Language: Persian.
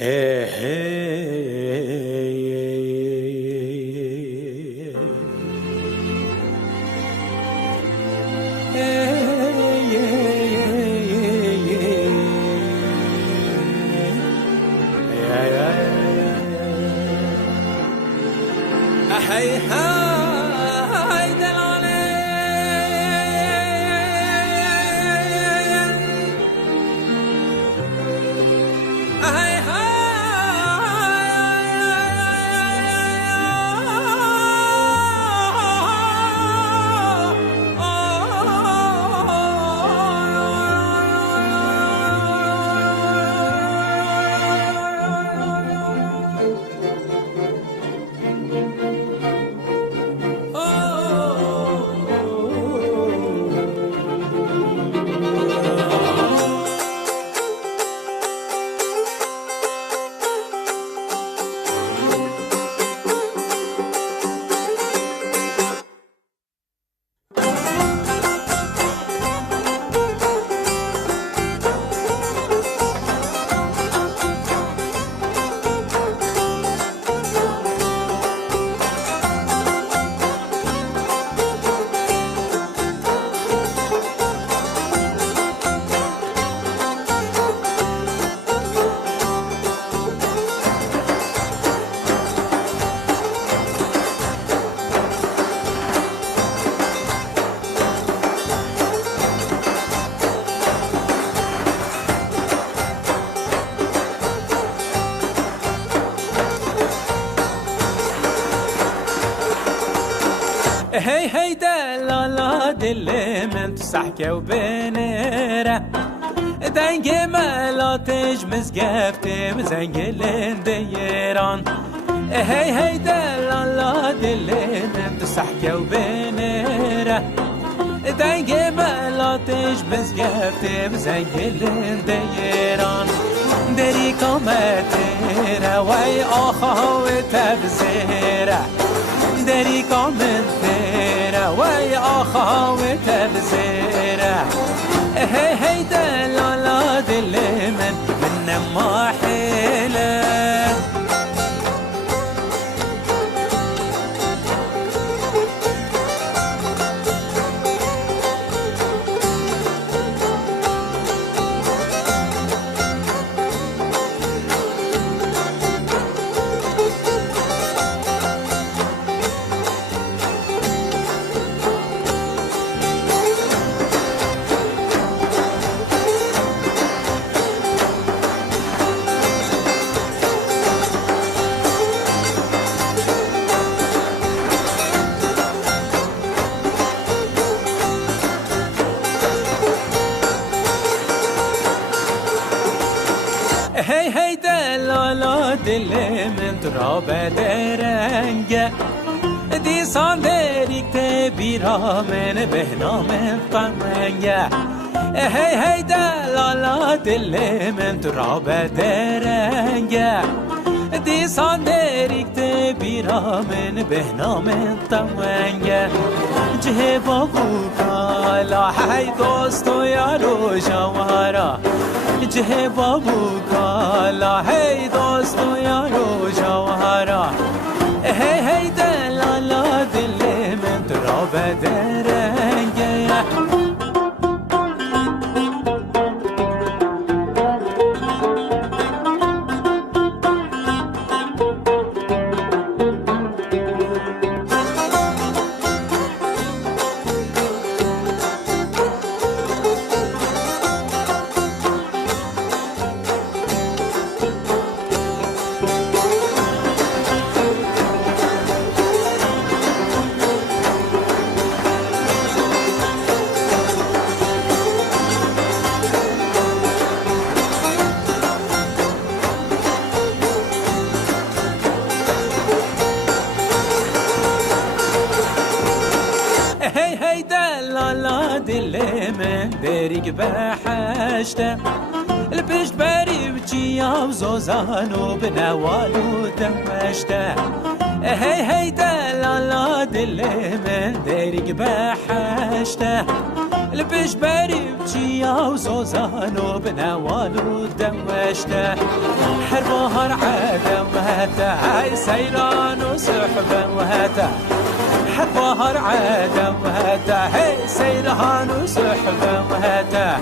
Hey, hey, هی هی دلالا دل من تو سحکه و بنره دنگ ملاتش مزگفته بزنگ لنده ایران هی هی دلالا دل من تو سحکه و بنره دنگ ملاتش مزگفته بزنگ لنده ایران دری کامتره وی آخا و تبزیره دری کامتره وی آخا و تبزیره هی هی دلالا دل من ماحله هی هی دلالا دل من تو را بدرنگه دیسان دریکت بیرا من بهنام فرنگه هی هی دلالا دل من تو را بدرنگه دیسان دریکت بیرا من بهنام فرنگه جه بابو کالا هی دوست و یارو جوارا جه بابو کالا هی دوست و یارو جوهرا هی هی دلالا دل من تو را بدرنگه دل من دریگ بحشته البشت بری بچیام زوزانو بنوالو دمشته هی هی دلالا دل من دریگ بحشته البش باري بجيا وزوزان وبنوال ودمشته حربهر عادة وهتا هاي سيران وسحبا وهتا حربهر عادة وهتا هاي سيران وسحبا وهتا